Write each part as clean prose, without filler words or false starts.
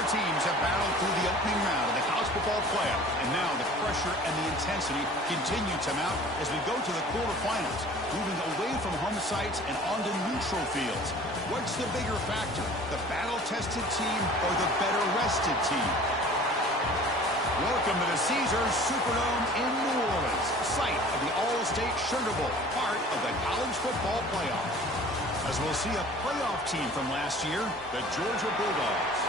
Four teams have battled through the opening round of the college football playoff, and now the pressure and the intensity continue to mount as we go to the quarterfinals, moving away from home sites and onto neutral fields. What's the bigger factor, the battle-tested team or the better-rested team? Welcome to the Caesars Superdome in New Orleans, site of the All-State Sugar Bowl, part of the college football playoff. As we'll see a playoff team from last year, the Georgia Bulldogs.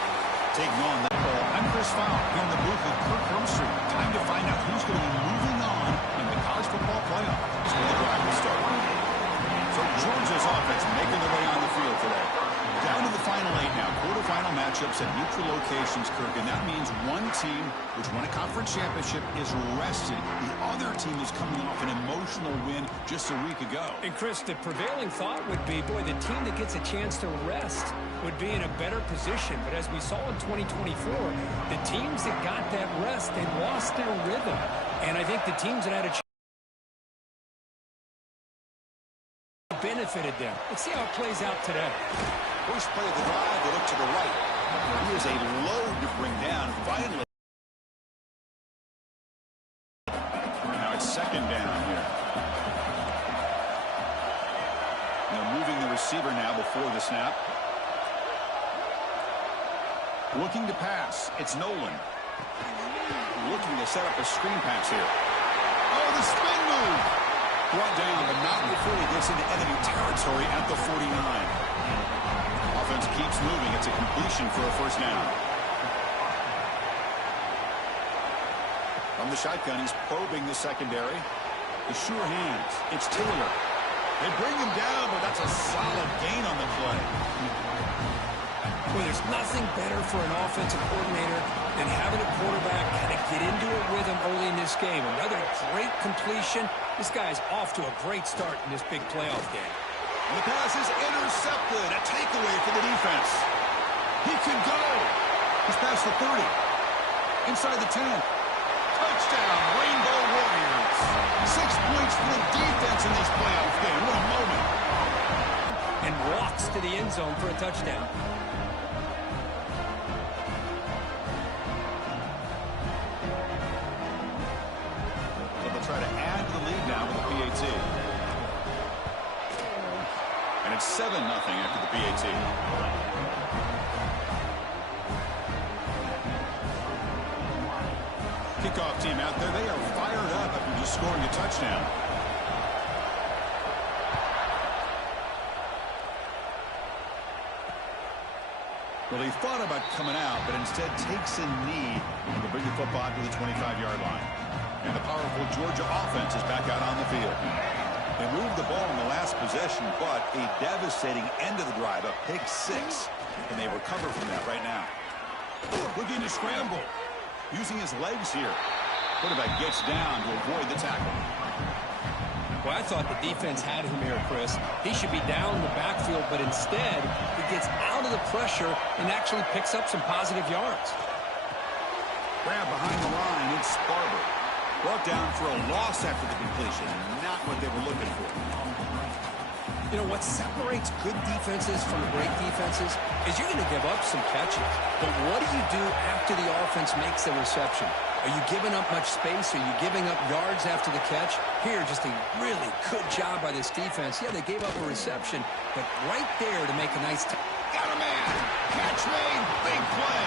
Taking on that ball, I'm Chris Fowler here in the booth with Kirk Rumstreet. Time to find out who's going to be moving on in the college football playoff. That's where the drive will start. So Georgia's offense making their way on the field today. Down to the final 8 now. Quarterfinal matchups at neutral locations, Kirk. And that means one team, which won a conference championship, is rested. The other team is coming off an emotional win just a week ago. And, Chris, the prevailing thought would be, boy, the team that gets a chance to rest would be in a better position. But as we saw in 2024, the teams that got that rest, they lost their rhythm. And I think the teams that had a chance benefited them. Let's see how it plays out today. First play of the drive, they look to the right. Here's a load to bring down. Finally. Now it's second down here. They're moving the receiver now before the snap. Looking to pass. It's Nolan. Looking to set up a screen pass here. Oh, the spin move. Brought down, but not before he gets into enemy territory at the 49. Offense keeps moving. It's a completion for a first down. From the shotgun, he's probing the secondary. The sure hands. It's Taylor. They bring him down, but that's a solid gain on the play. Well, there's nothing better for an offensive coordinator than having a quarterback kind of get into a rhythm early in this game. Another great completion. This guy's off to a great start in this big playoff game. And the pass is intercepted. A takeaway for the defense. He can go. He's past the 30. Inside the 10. Touchdown, Rainbow Warriors. 6 points for the defense in this playoff game. What a moment. And walks to the end zone for a touchdown. Try to add to the lead now with the PAT. And it's 7-0 after the PAT. Kickoff team out there. They are fired up after just scoring a touchdown. Well, he thought about coming out, but instead takes a knee to bring the football to the 25-yard line. And the powerful Georgia offense is back out on the field. They moved the ball in the last possession, but a devastating end of the drive, a pick 6. And they recover from that right now. Looking to scramble. Using his legs here. Quarterback gets down to avoid the tackle. Well, I thought the defense had him here, Chris. He should be down in the backfield, but instead he gets out of the pressure and actually picks up some positive yards. Grab behind the line, it's Barber. Brought down for a loss after the completion. Not what they were looking for. You know, what separates good defenses from great defenses is you're going to give up some catches. But what do you do after the offense makes the reception? Are you giving up much space? Are you giving up yards after the catch? Here, just a really good job by this defense. Yeah, they gave up a reception, but right there to make a nice got a man. Catch made. Big play.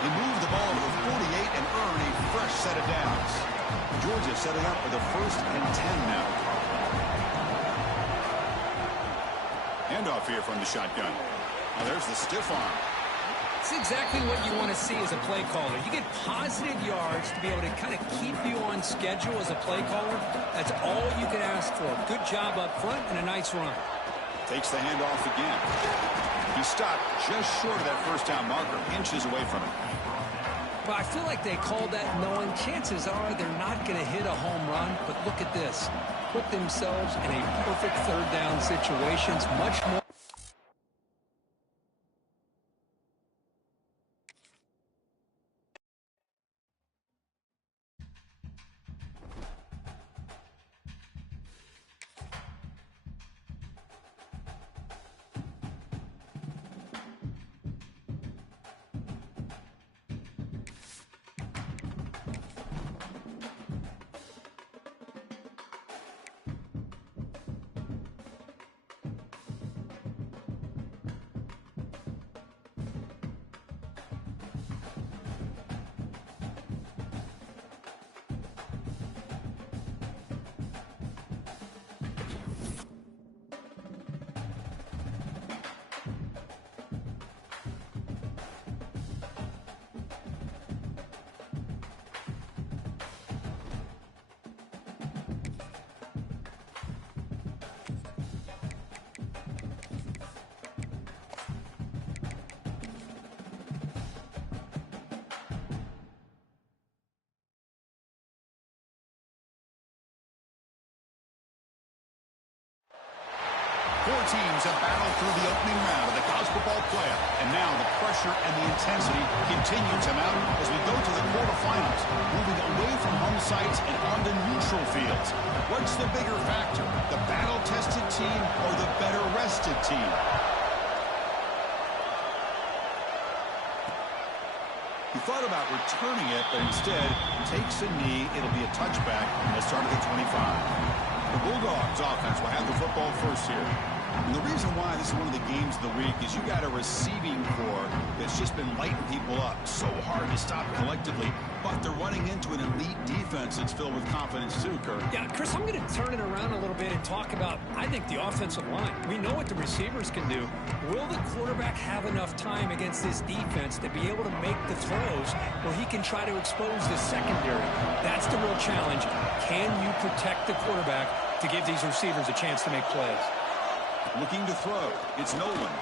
They move the ball to the 48 and earn a fresh set of downs. Georgia setting up for the 1st and 10 now. Handoff here from the shotgun. Now there's the stiff arm. It's exactly what you want to see as a play caller. You get positive yards to be able to kind of keep you on schedule as a play caller. That's all you can ask for. Good job up front and a nice run. Takes the handoff again. He stopped just short of that first down marker, inches away from it. Well, I feel like they called that knowing chances are they're not going to hit a home run. But look at this. Put themselves in a perfect third down situations. Much more. Four teams have battled through the opening round of the college football playoff, and now the pressure and the intensity continue to mount as we go to the quarterfinals, moving away from home sites and onto neutral fields. What's the bigger factor, the battle-tested team or the better-rested team? He thought about returning it, but instead takes a knee. It'll be a touchback, and they'll start at the 25. The Bulldogs offense will have the football first here. And the reason why this is one of the games of the week is you got a receiving core that's just been lighting people up. So hard to stop collectively, but they're running into an elite defense that's filled with confidence too, Kurt. Yeah, Chris, I'm going to turn it around a little bit and talk about, I think, the offensive line. We know what the receivers can do. Will the quarterback have enough time against this defense to be able to make the throws where he can try to expose the secondary? That's the real challenge. Can you protect the quarterback to give these receivers a chance to make plays? Looking to throw. It's Nolan.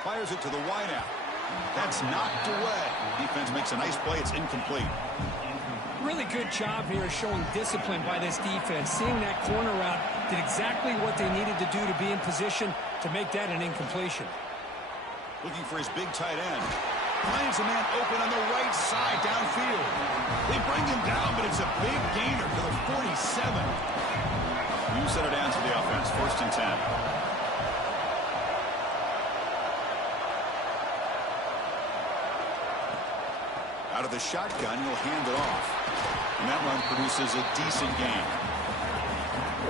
Fires it to the wideout. That's knocked away. Defense makes a nice play. It's incomplete. Really good job here showing discipline by this defense. Seeing that corner route did exactly what they needed to do to be in position to make that an incompletion. Looking for his big tight end. Finds a man open on the right side downfield. They bring him down, but it's a big gainer to the 47. You set it down to the offense. 1st and 10. Out of the shotgun, he'll hand it off. And that run produces a decent gain.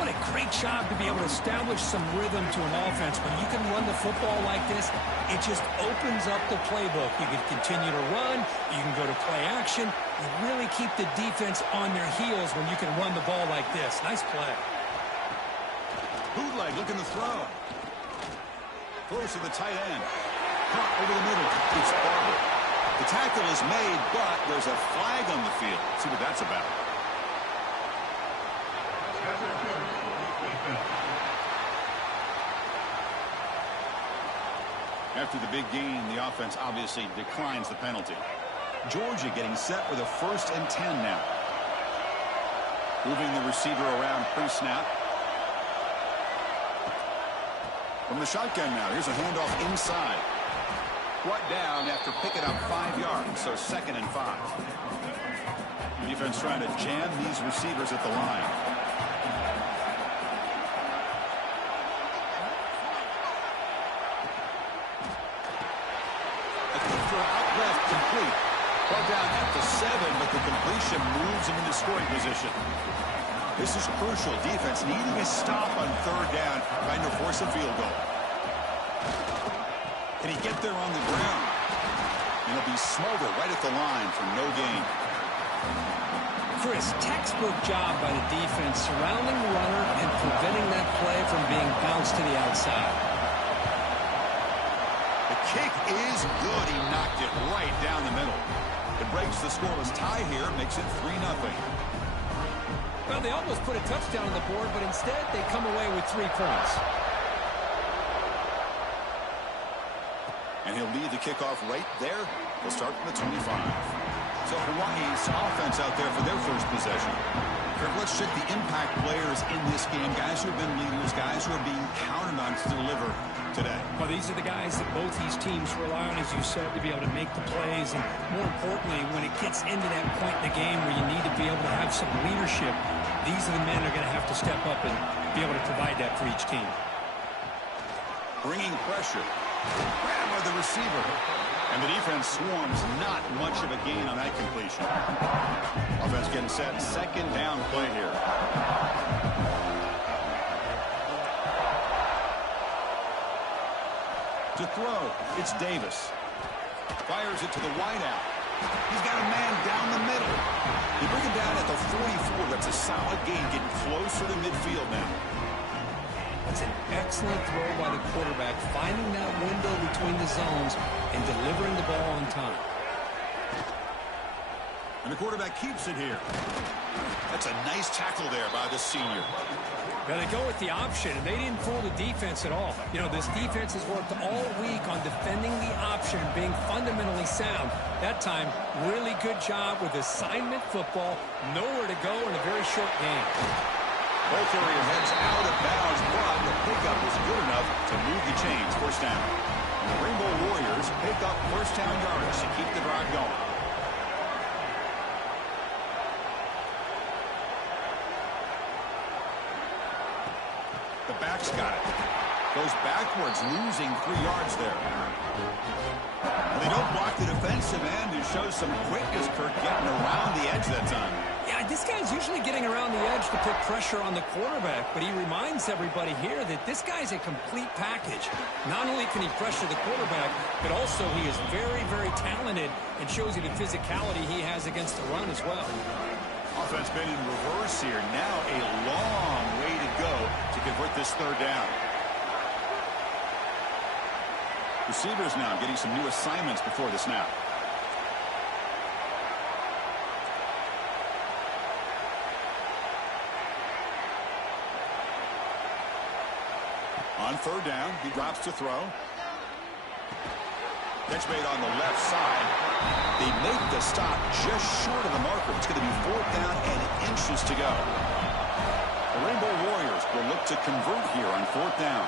What a great job to be able to establish some rhythm to an offense. When you can run the football like this, it just opens up the playbook. You can continue to run. You can go to play action. You really keep the defense on their heels when you can run the ball like this. Nice play. Bootleg looking to throw. Throws to the tight end. Caught over the middle. It's Barber. The tackle is made, but there's a flag on the field. Let's see what that's about. After the big gain, the offense obviously declines the penalty. Georgia getting set for the 1st and 10 now. Moving the receiver around pre-snap. From the shotgun now, here's a handoff inside. Brought down after picking up 5 yards, so 2nd and 5. Defense trying to jam these receivers at the line. A kick for out left complete. Brought down at the 7, but the completion moves him into scoring position. This is crucial. Defense needing a stop on 3rd down, trying to force a field goal. Can he get there on the ground? And he'll be smothered right at the line for no gain. Chris, textbook job by the defense surrounding the runner and preventing that play from being bounced to the outside. The kick is good. He knocked it right down the middle. It breaks the scoreless tie here, makes it 3-0. Well, they almost put a touchdown on the board, but instead they come away with 3 points. And he'll lead the kickoff right there. They'll start from the 25. So Hawaii's offense out there for their first possession. Kirk, let's check the impact players in this game. Guys who have been leaders, guys who are being counted on to deliver today. Well, these are the guys that both these teams rely on, as you said, to be able to make the plays. And more importantly, when it gets into that point in the game where you need to be able to have some leadership, these are the men that are going to have to step up and be able to provide that for each team. Bringing pressure. Grab by the receiver. And the defense swarms. Not much of a gain on that completion. Offense getting set. 2nd down play here. To throw, it's Davis. Fires it to the wideout. He's got a man down the middle. They bring him down at the 44. That's a solid gain, getting closer to midfield now. That's an excellent throw by the quarterback, finding that window between the zones and delivering the ball on time. And the quarterback keeps it here. That's a nice tackle there by the senior. Now they go with the option, and they didn't fool the defense at all. You know, this defense has worked all week on defending the option and being fundamentally sound. That time, really good job with assignment football. Nowhere to go in a very short game. Both area heads out of bounds, but the pickup was good enough to move the chains. First down. And the Rainbow Warriors pick up first down yardage to keep the drive going. The back's got it. Goes backwards, losing 3 yards there. And they don't block the defensive end, who shows some quickness, Kirk, getting around the edge that time. Yeah, this guy's usually getting around the edge to put pressure on the quarterback, but he reminds everybody here that this guy's a complete package. Not only can he pressure the quarterback, but also he is very, very talented and shows you the physicality he has against the run as well. Offense been in reverse here. Now a long way to go to convert this third down. Receivers now getting some new assignments before the snap. On third down, he drops to throw. Catch made on the left side. They make the stop just short of the marker. It's going to be fourth down and inches to go. The Rainbow Warriors will look to convert here on fourth down.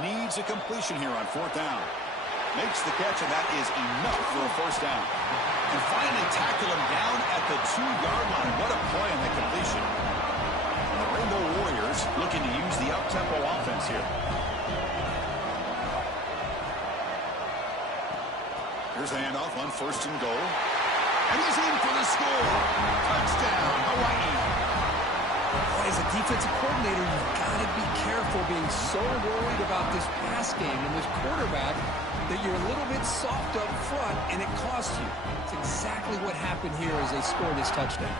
Needs a completion here on fourth down. Makes the catch, and that is enough for a first down. And finally tackle him down at the 2-yard line. What a play on that completion. And the Rainbow Warriors looking to use the up-tempo offense here. Here's the handoff on first and goal. And he's in for the score. Touchdown, Hawaii. As a defensive coordinator, you've got to be careful being so worried about this pass game and this quarterback that you're a little bit soft up front, and it costs you. It's exactly what happened here as they scored this touchdown.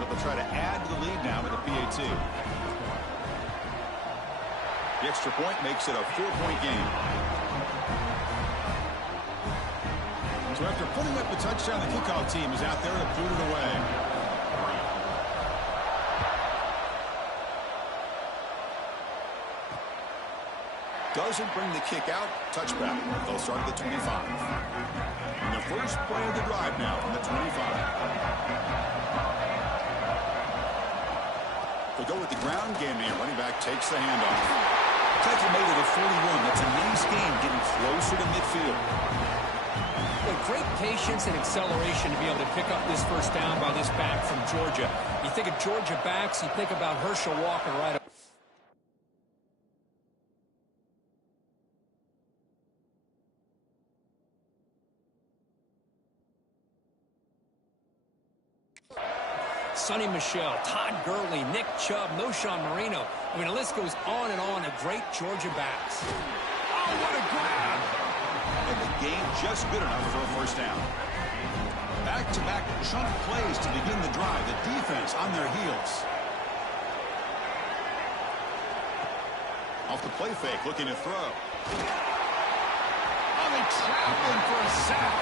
So they'll try to add to the lead now with a PAT. The extra point makes it a 4-point game. So after putting up the touchdown, the kickoff team is out there to boot it away. Doesn't bring the kick out. Touchback. They'll start at the 25. And the first play of the drive now from the 25. They go with the ground game here. Running back takes the handoff. Tackle made at a 41. That's a nice game, getting closer to midfield. But great patience and acceleration to be able to pick up this first down by this back from Georgia. You think of Georgia backs, you think about Herschel Walker right up. Sonny Michel, Todd Gurley, Nick Chubb, Noshawn Marino. I mean, the list goes on and on of great Georgia backs. Oh, what a grab! And the game just good enough for a first down. Back-to-back chunk plays to begin the drive. The defense on their heels. Off the play fake, looking to throw. Oh, they trapped him for a sack.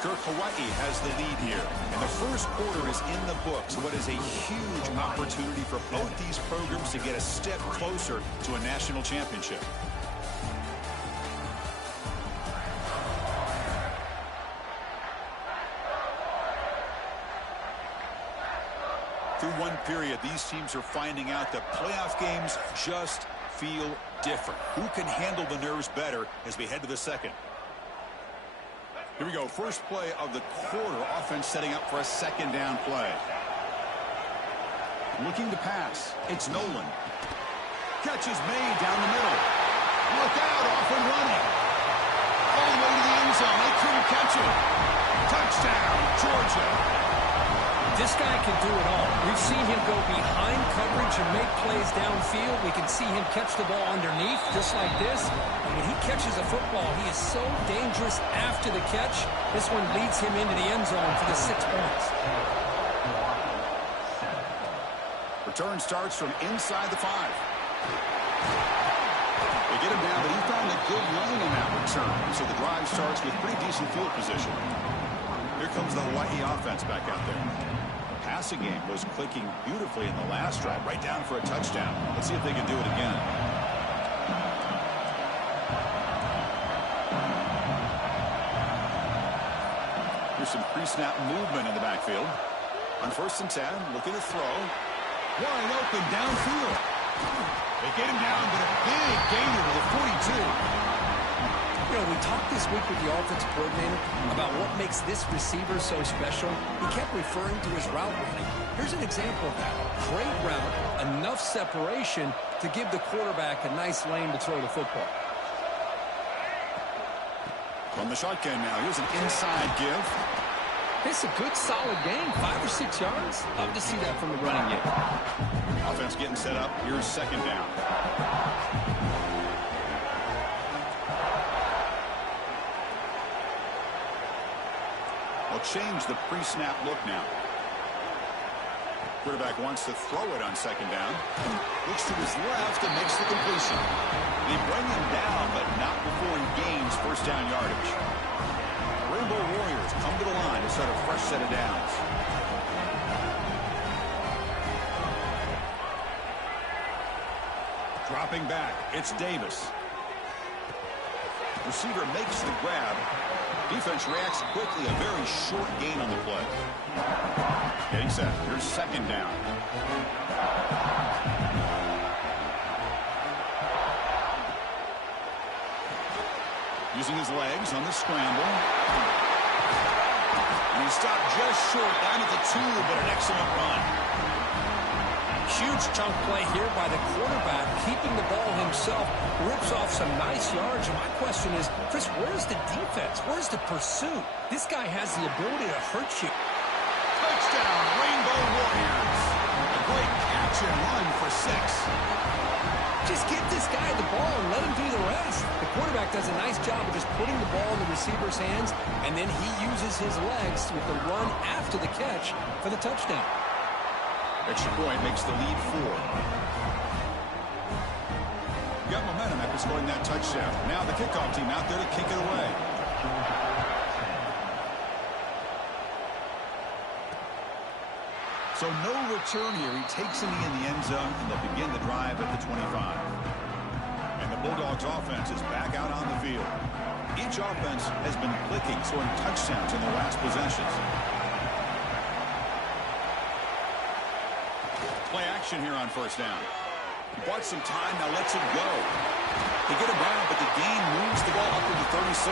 Kirk, Hawaii has the lead here. And the first quarter is in the books. What is a huge opportunity for both these programs to get a step closer to a national championship. Through one period, these teams are finding out that playoff games just feel different. Who can handle the nerves better as we head to the second? Here we go. First play of the quarter. Offense setting up for a second down play. Looking to pass. It's Nolan. Catch is made down the middle. Look out. Off and running. All the way to the end zone. They couldn't catch it. Touchdown, Georgia. This guy can do it all. We've seen him go behind coverage and make plays downfield. We can see him catch the ball underneath just like this. And when he catches a football, he is so dangerous after the catch. This one leads him into the end zone for the 6 points. Return starts from inside the 5. They get him down, but he found a good lane on that return. So the drive starts with pretty decent field position. Here comes the Hawaii offense back out there. The passing game was clicking beautifully in the last drive, right down for a touchdown. Let's see if they can do it again. Here's some pre-snap movement in the backfield. On 1st and 10, looking to throw. Wide open downfield. They get him down, but a big gainer to the 42. You know, we talked this week with the offensive coordinator about what makes this receiver so special. He kept referring to his route running. Here's an example of that. Great route, enough separation to give the quarterback a nice lane to throw the football. From the shotgun now, here's an inside give. It's a good, solid game, 5 or 6 yards. Love to see that from the running game. Offense getting set up. Here's 2nd down. They'll change the pre-snap look now. Quarterback wants to throw it on 2nd down. Looks to his left and makes the completion. They bring him down, but not before he gains 1st down yardage. Rainbow Warriors come to the line to start a fresh set of downs. Dropping back, it's Davis. Receiver makes the grab. Defense reacts quickly, a very short gain on the play. Getting set, here's 2nd down. Using his legs on the scramble. And he stopped just short, down at the 2, but an excellent run. Huge chunk play here by the quarterback, keeping the ball himself, rips off some nice yards. And my question is, Chris, where's the defense? Where's the pursuit? This guy has the ability to hurt you. Touchdown, Rainbow Warriors. A great catch and run for 6. Just get this guy the ball and let him do the rest. The quarterback does a nice job of just putting the ball in the receiver's hands, and then he uses his legs with the run after the catch for the touchdown. Extra point makes the lead 4. Got momentum after scoring that touchdown. Now the kickoff team out there to kick it away. So no return here. He takes him in the end zone, and they'll begin the drive at the 25. And the Bulldogs offense is back out on the field. Each offense has been clicking, scoring touchdowns in their last possessions. Play action here on 1st down. He bought some time, now lets it go. They get him down, but the gain moves the ball up to the 36.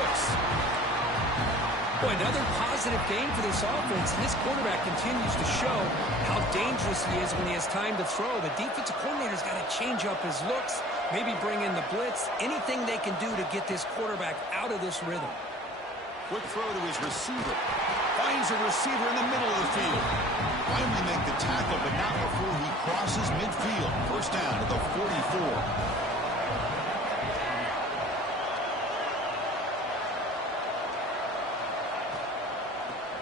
Boy, another positive game for this offense, and this quarterback continues to show how dangerous he is when he has time to throw. The defensive coordinator's got to change up his looks, maybe bring in the blitz, anything they can do to get this quarterback out of this rhythm. Quick throw to his receiver. Finds a receiver in the middle of the field. Finally make the tackle, but not before he crosses midfield. 1st down at the 44.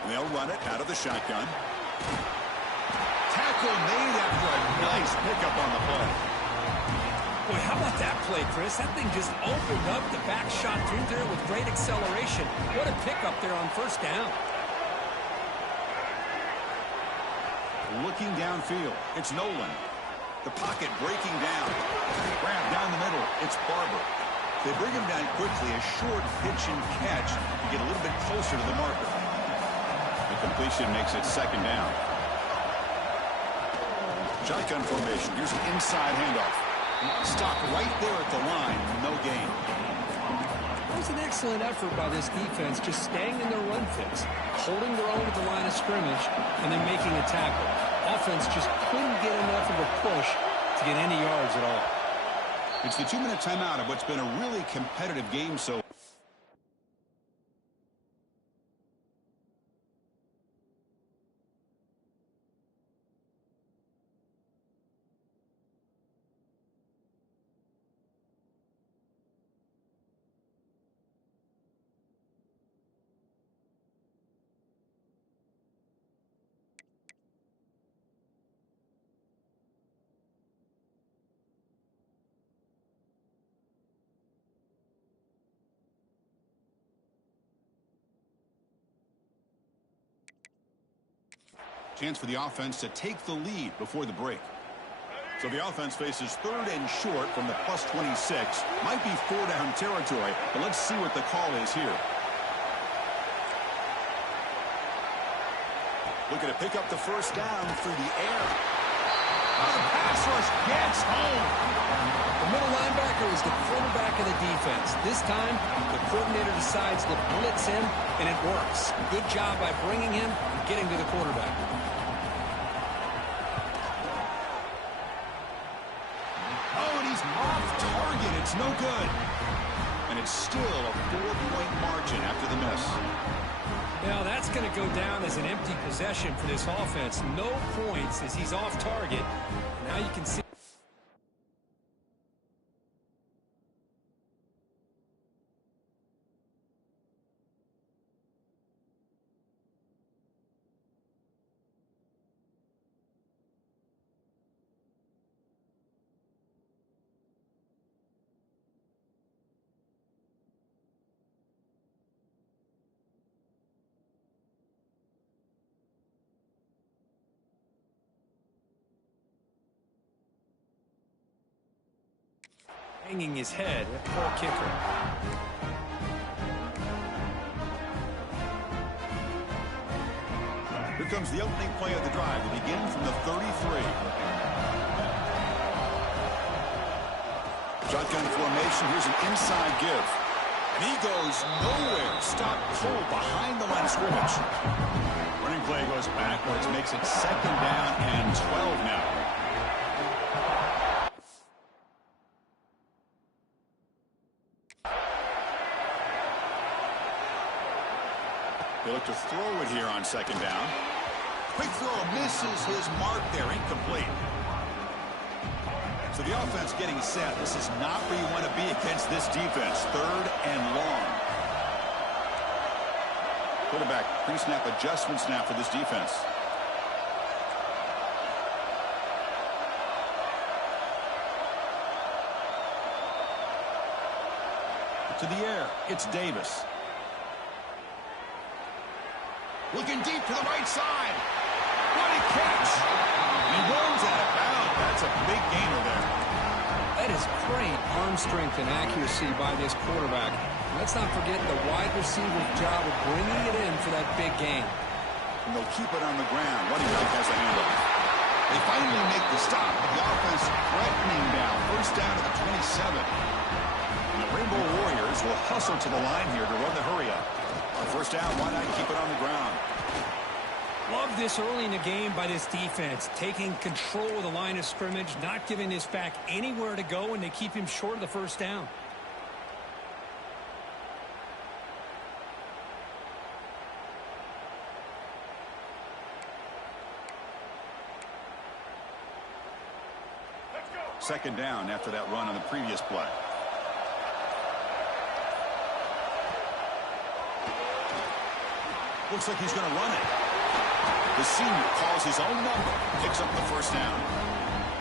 They'll run it out of the shotgun. Tackle made after a nice pickup on the play. Boy, how about that play, Chris? That thing just opened up. The back shot through there with great acceleration. What a pickup there on 1st down. Looking downfield, it's Nolan. The pocket breaking down. Grab down the middle, it's Barber. They bring him down quickly, a short pitch and catch to get a little bit closer to the marker. The completion makes it 2nd down. Shotgun formation. Here's an inside handoff. Stopped right there at the line. No gain. That was an excellent effort by this defense, just staying in their run fix, holding their own at the line of scrimmage, and then making a tackle. Offense just couldn't get enough of a push to get any yards at all. It's the 2-minute timeout of what's been a really competitive game so far. Chance for the offense to take the lead before the break. So the offense faces 3rd and short from the plus 26. Might be 4-down territory, but let's see what the call is here. Looking to pick up the first down through the air. Oh, the pass rush gets home. The middle linebacker is the quarterback of the defense. This time, the coordinator decides to blitz him, and it works. Good job by bringing him and getting to the quarterback. Oh, and he's off target. It's no good. And it's still a 4-point margin after the miss. Now, that's going to go down as an empty possession for this offense. No points as he's off target. Now you can see. Hanging his head at poor kicker. Here comes the opening play of the drive. They begin from the 33. Shotgun formation. Here's an inside give. And he goes nowhere. Stop cold behind the line of scrimmage. Running play goes backwards. Makes it 2nd down and 12 now. They look to throw it here on 2nd down. Quick throw misses his mark there. Incomplete. So the offense getting set. This is not where you want to be against this defense. 3rd and long. Quarterback pre-snap adjustment snap for this defense. To the air. It's Davis. Looking deep to the right side. What a catch. He runs out of bounds. That's a big gainer there. That is great arm strength and accuracy by this quarterback. Let's not forget the wide receiver's job of bringing it in for that big gain. And they'll keep it on the ground. Running back has the handoff. They finally make the stop. The offense threatening down. 1st down to the 27. And the Rainbow Warriors will hustle to the line here to run the hurry up. On 1st down, why not keep it on the ground? Love this early in the game by this defense, taking control of the line of scrimmage, not giving this back anywhere to go, and they keep him short of the 1st down. Second down after that run on the previous play. Looks like he's going to run it. The senior calls his own number, picks up the 1st down.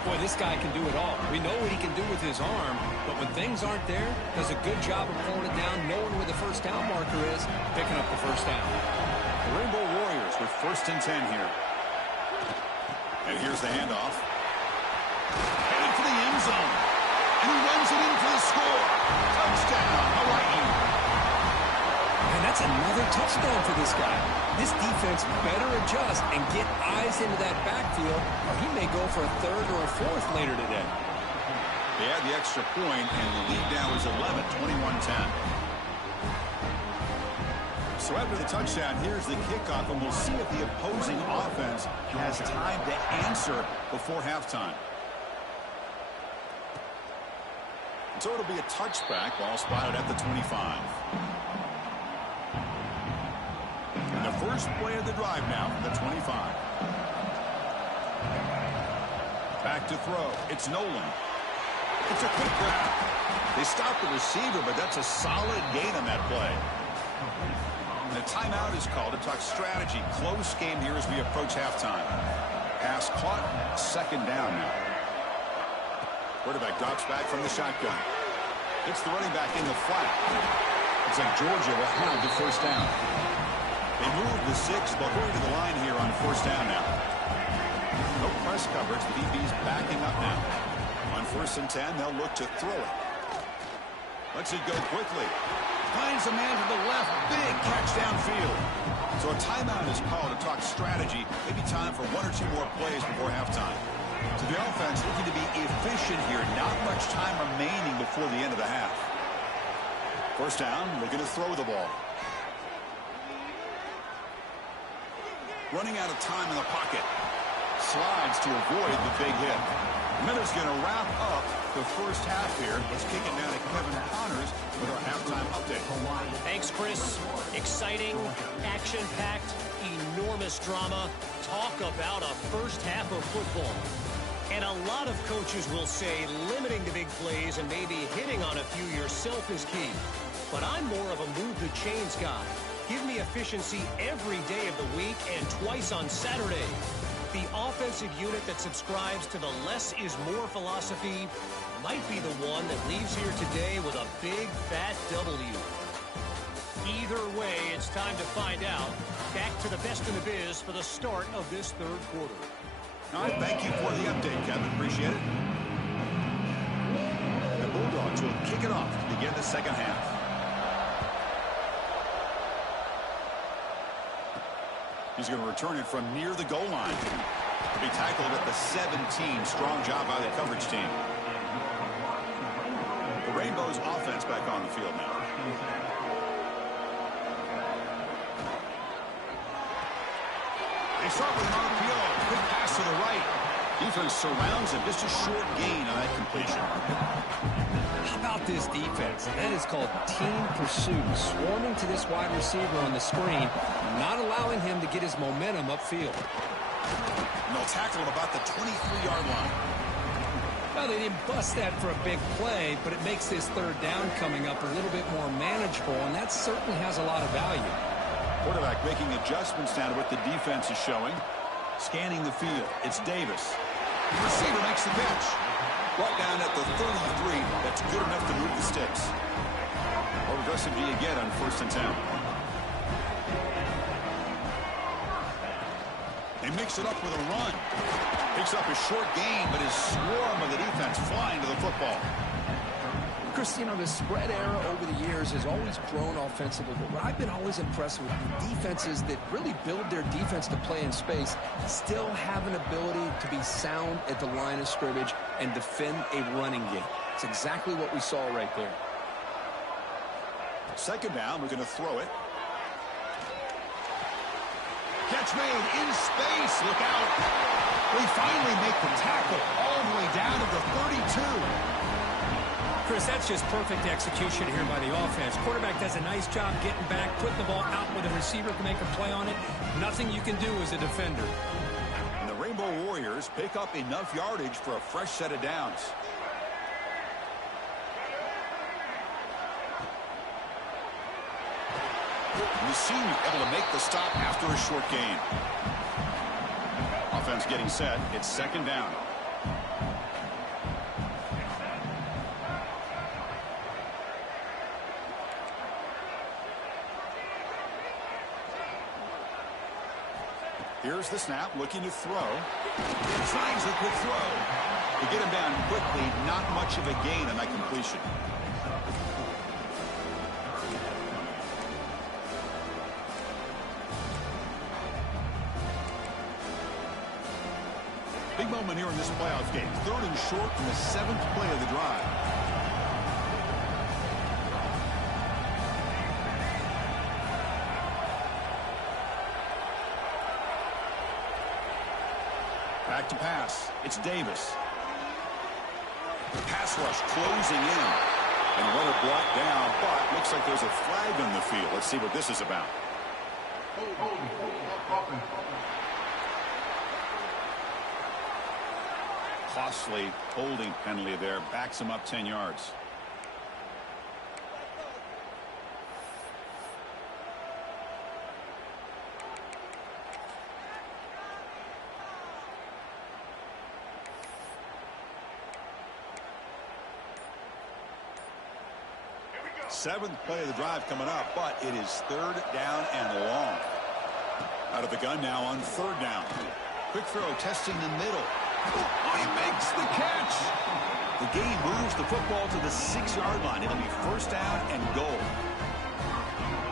Boy, this guy can do it all. We know what he can do with his arm, but when things aren't there, does a good job of pulling it down, knowing where the 1st down marker is, picking up the 1st down. The Rainbow Warriors with 1st and 10 here. And here's the handoff. Headed for the end zone. And he runs it in for the score. Touchdown, Hawaii. And that's another touchdown for this guy. This defense better adjust and get eyes into that backfield, or he may go for a 3rd or a 4th later today. They had the extra point, and the lead now is 11, 21-10. So after the touchdown, here's the kickoff, and we'll see if the opposing offense has time to answer before halftime. So it'll be a touchback, ball spotted at the 25. And the first play of the drive now from the 25. Back to throw. It's Nolan. It's a quick grab. They stop the receiver, but that's a solid gain on that play. And a timeout is called to talk strategy. Close game here as we approach halftime. Pass caught. 2nd down now. Quarterback drops back from the shotgun. It's the running back in the flat. It's like Georgia will hold the 1st down. They move the 6. They'll go to the line here on first down now. No press coverage. The DB's backing up now. On 1st and 10, they'll look to throw it. Lets it go quickly. Finds a man to the left. Big catch downfield. So a timeout is called to talk strategy. Maybe time for 1 or 2 more plays before halftime. So the offense looking to be efficient here. Not much time remaining before the end of the half. First down, looking to throw the ball. Running out of time in the pocket. Slides to avoid the big hit. And then it's going to wrap up the first half here. Let's kick it down to Kevin Connors with our halftime update. Thanks, Chris. Exciting, action-packed, enormous drama. Talk about a first half of football. And a lot of coaches will say limiting the big plays and maybe hitting on a few yourself is key. But I'm more of a move the chains guy. Give me efficiency every day of the week and twice on Saturday. The offensive unit that subscribes to the less is more philosophy might be the one that leaves here today with a big, fat W. Either way, it's time to find out. Back to the best in the biz for the start of this third quarter. All right, thank you for the update, Kevin. Appreciate it. The Bulldogs will kick it off to begin the second half. He's going to return it from near the goal line. To be tackled at the 17. Strong job by the coverage team. The Rainbows offense back on the field now. They start with an RPO. Quick pass to the right. Defense surrounds him. Just a short gain on that completion. How about this defense? That is called team pursuit. Swarming to this wide receiver on the screen, not allowing him to get his momentum upfield. And they'll tackle him about the 23-yard line. Well, they didn't bust that for a big play, but it makes this third down coming up a little bit more manageable, and that certainly has a lot of value. Quarterback making adjustments now to what the defense is showing. Scanning the field. It's Davis. The receiver makes the catch. Brought down at the 33. That's good enough to move the sticks. How aggressive do you get on 1st and 10? They mix it up with a run. Picks up a short gain, but his swarm of the defense flying to the football. Chris, you know, the spread era over the years has always grown offensively, but what I've been always impressed with the defenses that really build their defense to play in space still have an ability to be sound at the line of scrimmage and defend a running game. It's exactly what we saw right there. Second down, we're going to throw it. Catch made in space. Look out. We finally make the tackle all the way down to the 32. Chris, that's just perfect execution here by the offense. Quarterback does a nice job getting back, putting the ball out where the receiver can make a play on it. Nothing you can do as a defender. And the Rainbow Warriors pick up enough yardage for a fresh set of downs. And the senior able to make the stop after a short gain. Offense getting set. It's second down. Here's the snap, looking to throw. Tries a quick throw. To get him down quickly, not much of a gain on that completion. Big moment here in this playoff game. 3rd and short from the 7th play of the drive. Back to pass. It's Davis. Pass rush closing in. And runner brought down, but looks like there's a flag on the field. Let's see what this is about. Costly holding penalty there. Backs him up 10 yards. Seventh play of the drive coming up, but it is 3rd down and long. Out of the gun now on third down. Quick throw testing the middle. Oh, he makes the catch. The game moves the football to the 6-yard line. It'll be first down and goal.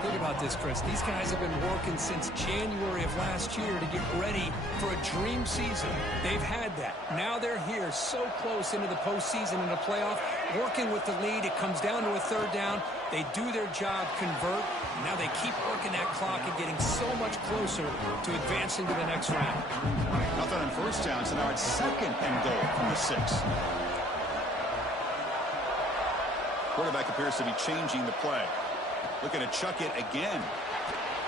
Think about this, Chris. These guys have been working since January of last year to get ready for a dream season. They've had that. Now they're here so close into the postseason and the playoff, working with the lead. It comes down to a third down. They do their job, convert. Now they keep working that clock and getting so much closer to advancing to the next round. Nothing on first down, so now it's second and goal from the 6. Quarterback appears to be changing the play. Looking to chuck it again.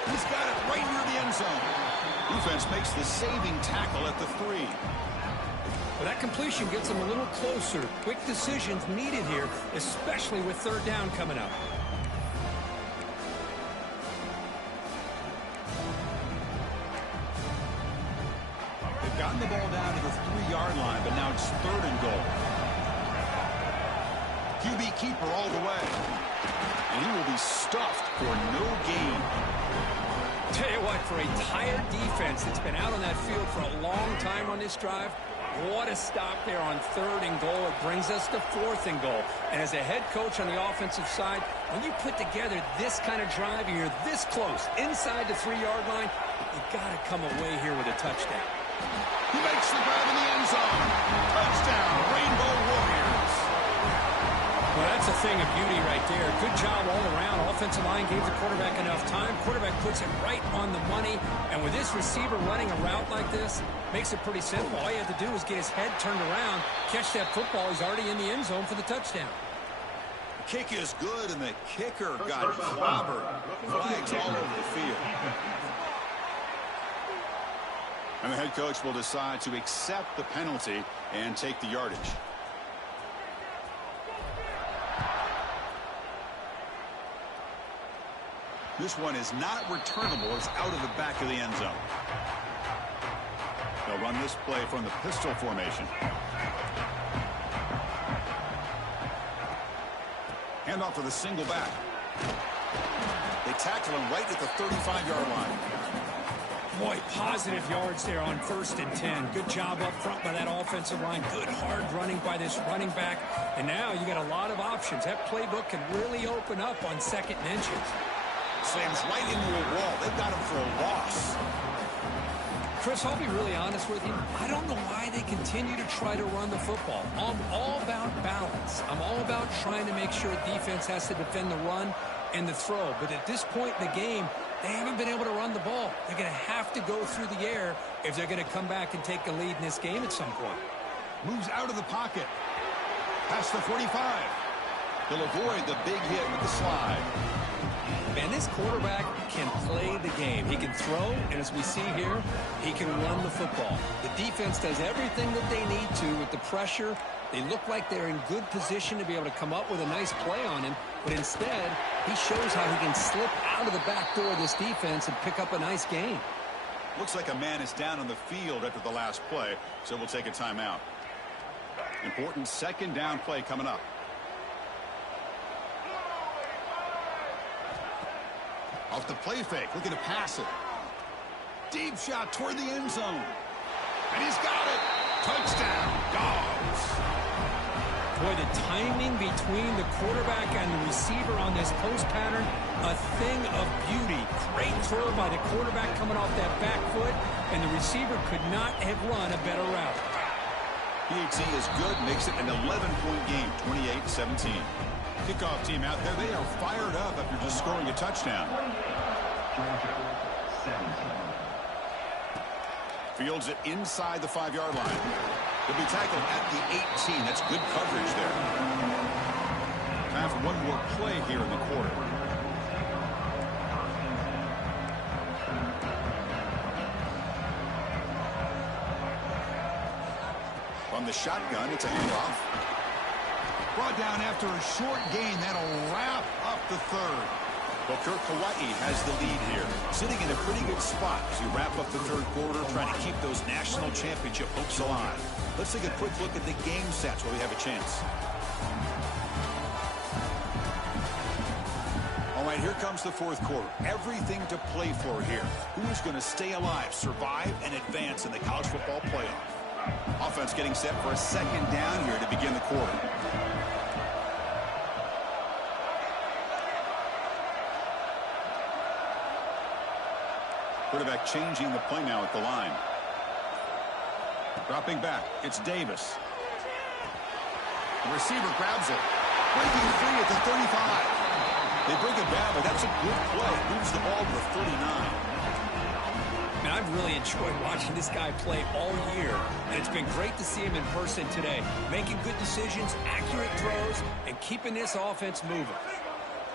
He's got it right near the end zone. Defense makes the saving tackle at the 3. Well, that completion gets them a little closer. Quick decisions needed here, especially with third down coming up. They've gotten the ball down to the 3-yard line, but now it's third and goal. QB keeper all the way. And he will be stuffed for no gain. Tell you what, for a tired defense that's been out on that field for a long time on this drive, what a stop there on third and goal. It brings us to fourth and goal. And as a head coach on the offensive side, when you put together this kind of drive, you're this close, inside the 3-yard line, you got to come away here with a touchdown. He makes the grab in the end zone. Touchdown, Rainbow Warriors. Well, that's a thing of beauty right there. Good job all around. Offensive line gave the quarterback enough time. Quarterback puts it right on the money. And with this receiver running a route like this, makes it pretty simple. All you have to do is get his head turned around, catch that football. He's already in the end zone for the touchdown. The kick is good, and the kicker got clobbered. Flags all over the field. And the head coach will decide to accept the penalty and take the yardage. This one is not returnable. It's out of the back of the end zone. They'll run this play from the pistol formation. Handoff to the single back. They tackle him right at the 35-yard line. Boy, positive yards there on 1st and 10. Good job up front by that offensive line. Good hard running by this running back. And now you got a lot of options. That playbook can really open up on 2nd and inches. Slams right into a wall. They've got him for a loss. Chris, I'll be really honest with you. I don't know why they continue to try to run the football. I'm all about balance. I'm all about trying to make sure defense has to defend the run and the throw. But at this point in the game, they haven't been able to run the ball. They're going to have to go through the air if they're going to come back and take a lead in this game at some point. Moves out of the pocket. Past the 45. He'll avoid the big hit with the slide. Man, this quarterback can play the game. He can throw, and as we see here, he can run the football. The defense does everything that they need to with the pressure. They look like they're in good position to be able to come up with a nice play on him, but instead, he shows how he can slip out of the back door of this defense and pick up a nice gain. Looks like a man is down on the field after the last play, so we'll take a timeout. Important 2nd down play coming up. Off the play fake, looking to pass it. Deep shot toward the end zone. And he's got it. Touchdown, Dogs. Boy, the timing between the quarterback and the receiver on this post pattern, a thing of beauty. Great throw by the quarterback coming off that back foot, and the receiver could not have run a better route. PAT is good, makes it an 11-point game, 28-17. Kickoff team out there, they are fired up after just scoring a touchdown. Fields it inside the 5-yard line. He'll be tackled at the 18. That's good coverage there. Time for one more play here in the quarter. From the shotgun, it's a handoff. Brought down after a short gain. That'll wrap up the 3rd. Well, Kirk, Hawaii has the lead here. Sitting in a pretty good spot as we wrap up the 3rd quarter, trying to keep those national championship hopes alive. Let's take a quick look at the game stats while we have a chance. All right, right, here comes the fourth quarter. Everything to play for here. Who's going to stay alive, survive, and advance in the college football playoff? Offense getting set for a second down here to begin the quarter. Quarterback changing the play now at the line. Dropping back, it's Davis. The receiver grabs it. Breaking free at the 35. They bring it down, but that's a good play. Moves the ball to the 39. Man, I've really enjoyed watching this guy play all year, and it's been great to see him in person today. Making good decisions, accurate throws, and keeping this offense moving.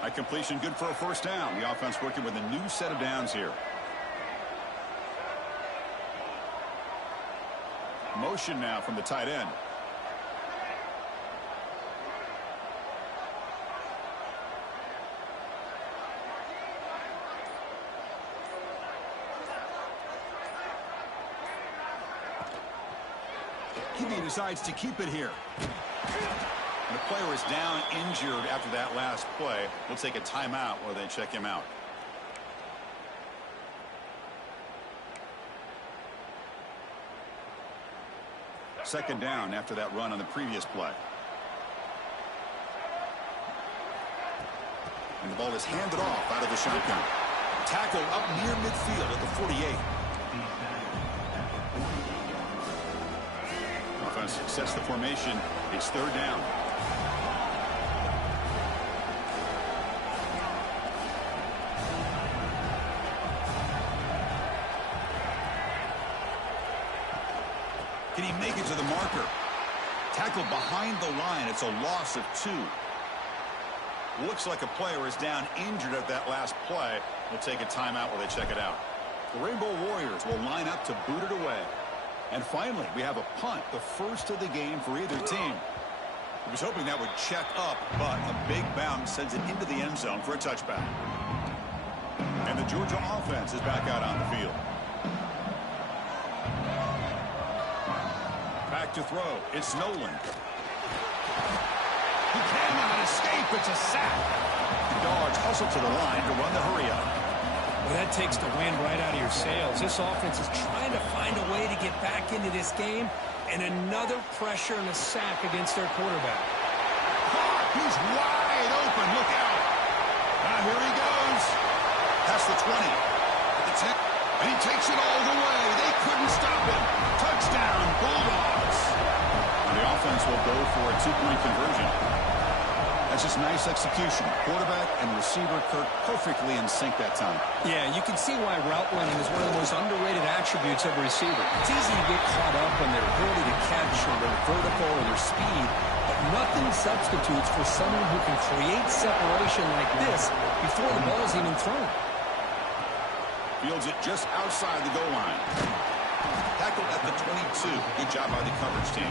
High completion, good for a first down. The offense working with a new set of downs here. Motion now from the tight end. QB decides to keep it here. And the player is down injured after that last play. We'll take a timeout while they check him out. Second down after that run on the previous play. And the ball is handed off out of the shotgun. Tackle up near midfield at the 48. Offense sets the formation. It's third down. Can he make it to the marker? Tackled behind the line. It's a loss of 2. Looks like a player is down injured at that last play. We'll take a timeout while they check it out. The Rainbow Warriors will line up to boot it away. And finally, we have a punt, the first of the game for either team. I was hoping that would check up, but a big bounce sends it into the end zone for a touchback. And the Georgia offense is back out on the field. Back to throw. It's Nolan. He cannot escape. It's a sack. The Dogs hustle to the line to run the hurry up. Well, that takes the wind right out of your sails. This offense is trying to find a way to get back into this game, and another pressure and a sack against their quarterback. He's wide open. Look out. Now here he goes. Past the 20. The 10. And he takes it all the way. They couldn't stop him. Touchdown, Bulldogs. And the offense will go for a 2-point conversion. That's just nice execution. Quarterback and receiver Kirk perfectly in sync that time. Yeah, you can see why route running is one of the most underrated attributes of a receiver. It's easy to get caught up on their ability to catch or their vertical or their speed, but nothing substitutes for someone who can create separation like this before the ball is even thrown. Fields it just outside the goal line. Tackled at the 22. Good job by the coverage team.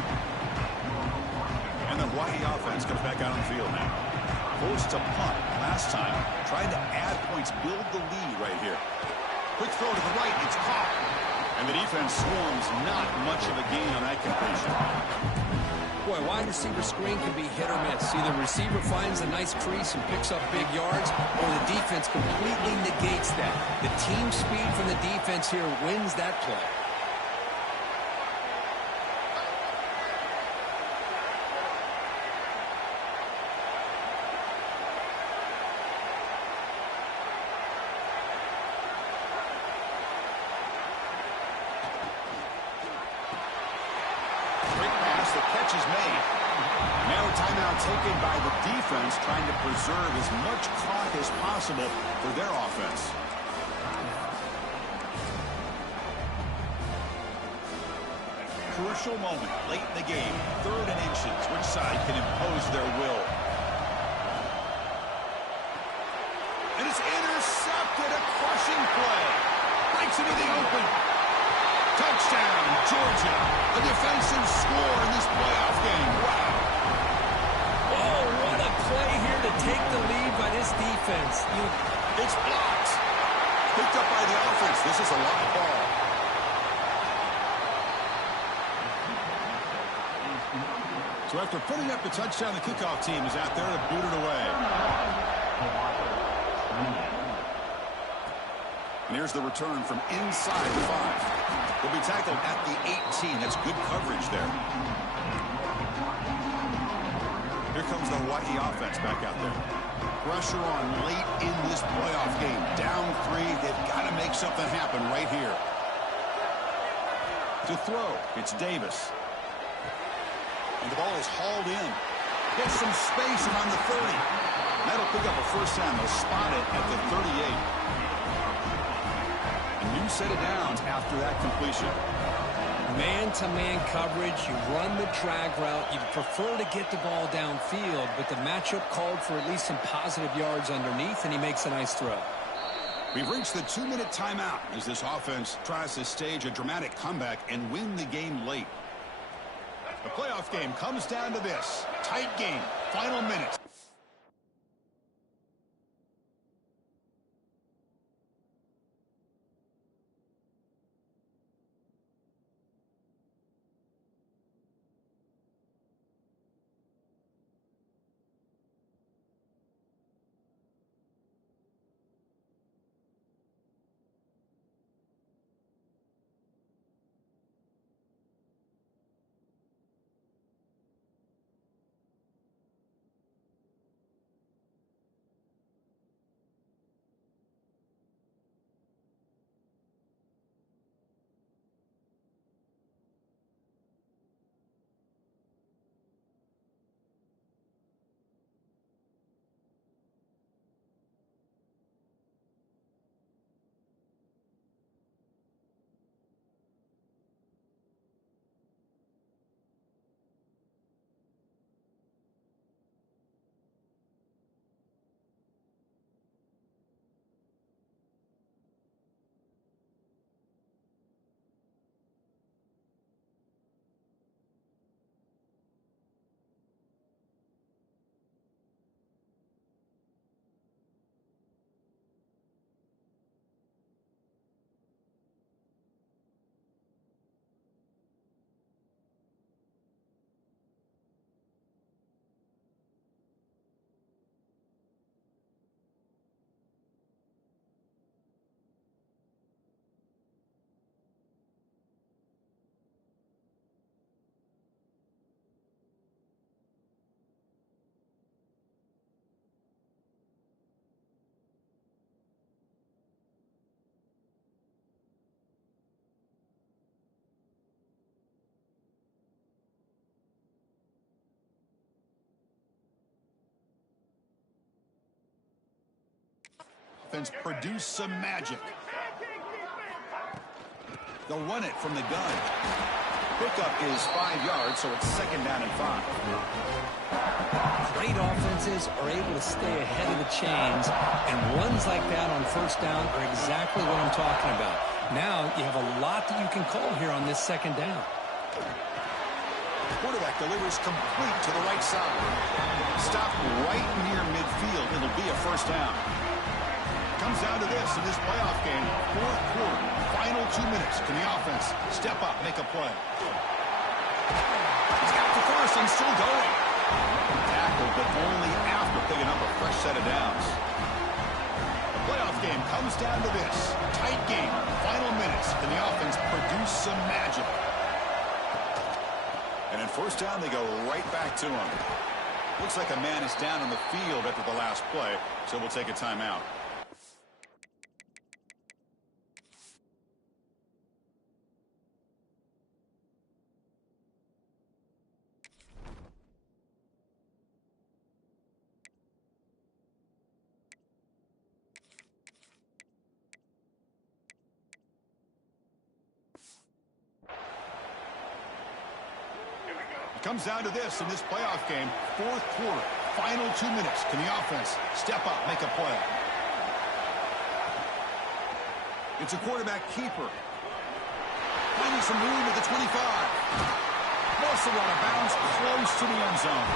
And the Hawaii offense comes back out on the field now. Forced to punt last time. Trying to add points, build the lead right here. Quick throw to the right. It's caught. And the defense swarms. Not much of a gain on that completion. Boy, wide receiver screen can be hit or miss. Either the receiver finds a nice crease and picks up big yards, or the defense completely negates that. The team speed from the defense here wins that play. Is made. Now a timeout taken by the defense, trying to preserve as much clock as possible for their offense. Crucial moment late in the game. 3rd and inches. Which side can impose their will? And it's intercepted. A crushing play. Breaks into the open. Touchdown, Georgia. A defensive score in this playoff game. Wow. Oh, what a play here to take the lead by this defense. It's blocked. Picked up by the offense. This is a live ball. So after putting up the touchdown, the kickoff team is out there to boot it away. And here's the return from inside the 5. He'll be tackled at the 18. That's good coverage there. Here comes the Hawaii offense back out there. Pressure on late in this playoff game. Down 3. They've got to make something happen right here. To throw, it's Davis. And the ball is hauled in. Gets some space around the 30. That'll pick up a first down. They'll spot it at the 38. A new set of downs after that completion. Man-to-man coverage, you run the drag route, you prefer to get the ball downfield, but the matchup called for at least some positive yards underneath, and he makes a nice throw. We've reached the 2-minute timeout as this offense tries to stage a dramatic comeback and win the game late. The playoff game comes down to this. Tight game, final minutes. Offense produce some magic. They'll run it from the gun. Pickup is 5 yards, so it's second down and 5. Great offenses are able to stay ahead of the chains, and runs like that on first down are exactly what I'm talking about. Now you have a lot that you can call here on this second down. Quarterback delivers complete to the right side. Stop right near midfield. It'll be a first down. Comes down to this in this playoff game. Fourth quarter, final 2 minutes. Can the offense step up, make a play? He's got the first and still going. Tackle, but only after picking up a fresh set of downs. The playoff game comes down to this. Tight game, final minutes. Can the offense produce some magic? And in first down, they go right back to him. Looks like a man is down on the field after the last play, so we'll take a timeout. Comes down to this in this playoff game. Fourth quarter, final 2 minutes. Can the offense step up, make a play? It's a quarterback keeper. Finding some room at the 25. Must have out of bounds, close to the end zone.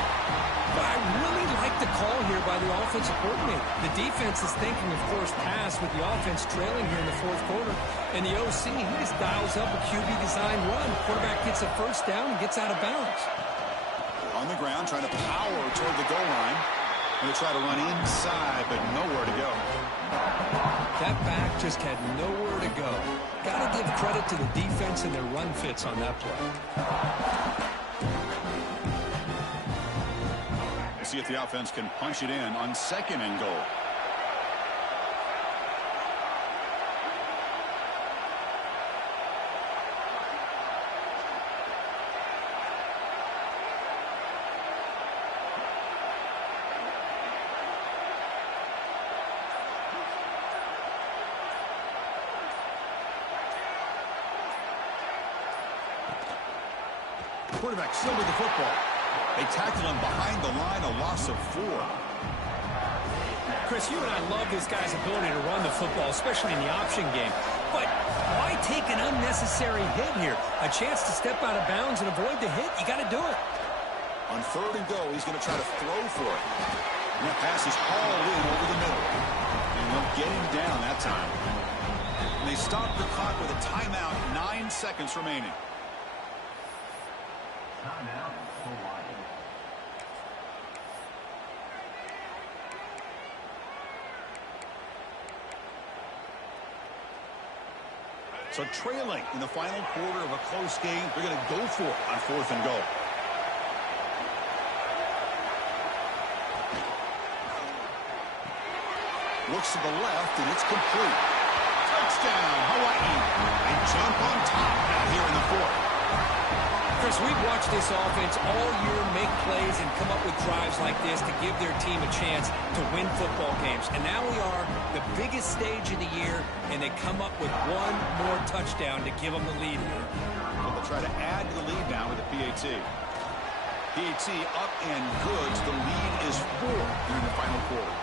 But I really like the call here by the offensive coordinator. The defense is thinking, of course, pass with the offense trailing here in the fourth quarter. And the OC, he just dials up a QB design run. Quarterback gets a first down and gets out of bounds. On the ground, trying to power toward the goal line. Going to try to run inside, but nowhere to go. That back just had nowhere to go. Got to give credit to the defense and their run fits on that play. We'll see if the offense can punch it in on 2nd and goal. Quarterback still with the football. They tackle him behind the line, a loss of 4. Chris, you and I love this guy's ability to run the football, especially in the option game. But why take an unnecessary hit here? A chance to step out of bounds and avoid the hit, you got to do it. On 3rd and goal, he's going to try to throw for it. And that pass is hauled in over the middle. And they'll get him down that time. And they stop the clock with a timeout, 9 seconds remaining. So trailing in the final quarter of a close game, they're going to go for it on 4th and goal. Looks to the left, and it's complete. Touchdown, Hawaii. They jump on top out here in the 4th. Chris, we've watched this offense all year make plays and come up with drives like this to give their team a chance to win football games. And now we are the biggest stage of the year, and they come up with one more touchdown to give them the lead here. Well, they'll try to add to the lead now with the PAT. PAT up and good. The lead is 4 during the final quarter.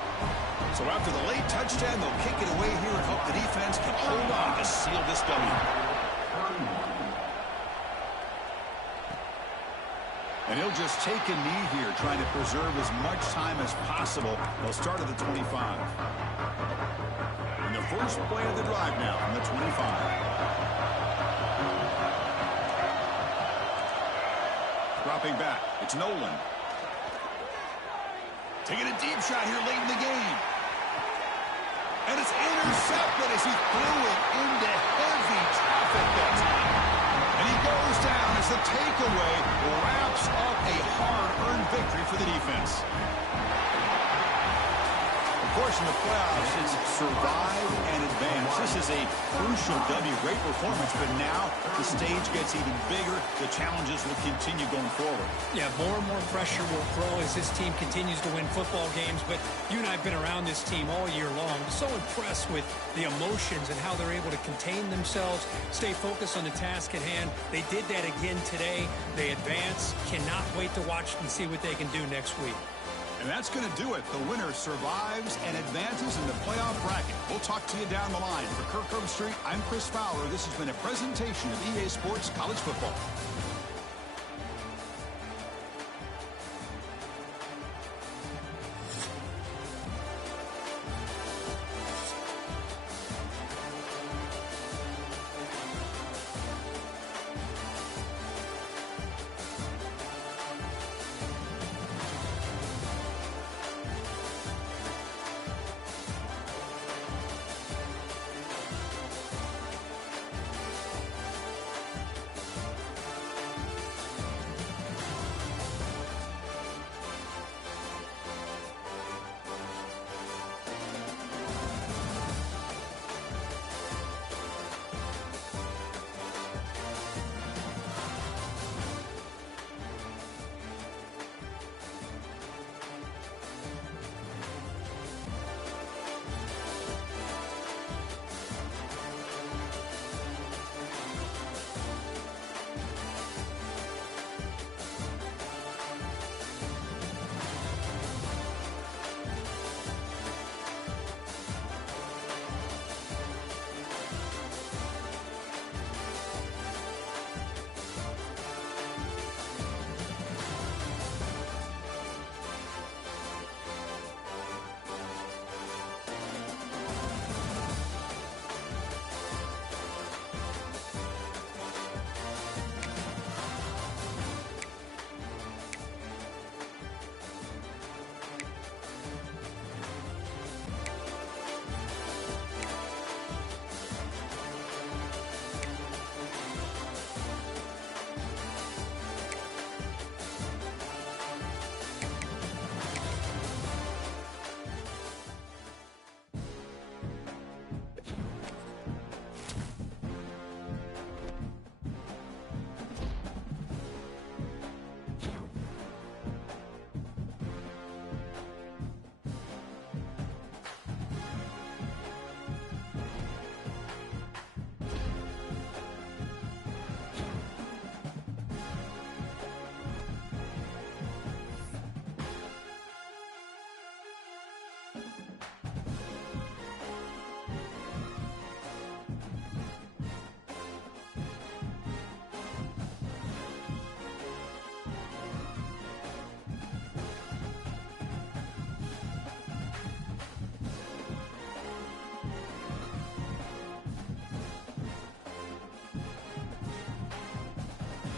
So after the late touchdown, they'll kick it away here and hope the defense can hold on to seal this W. And he'll just take a knee here, trying to preserve as much time as possible. They'll start at the 25. And the first play of the drive now from the 25. Dropping back, it's Nolan. Taking a deep shot here late in the game. And it's intercepted as he threw it into heavy traffic that time. And he goes down as the takeaway wraps up a hard-earned victory for the defense. Of course, in the playoffs, it's survive and advance. This is a crucial W. Great performance, but now the stage gets even bigger. The challenges will continue going forward. Yeah, more and more pressure will grow as this team continues to win football games. But you and I have been around this team all year long. So impressed with the emotions and how they're able to contain themselves, stay focused on the task at hand. They did that again today. They advance. Cannot wait to watch and see what they can do next week. And that's going to do it. The winner survives and advances in the playoff bracket. We'll talk to you down the line. For Kirk Street, I'm Chris Fowler. This has been a presentation of EA Sports College Football.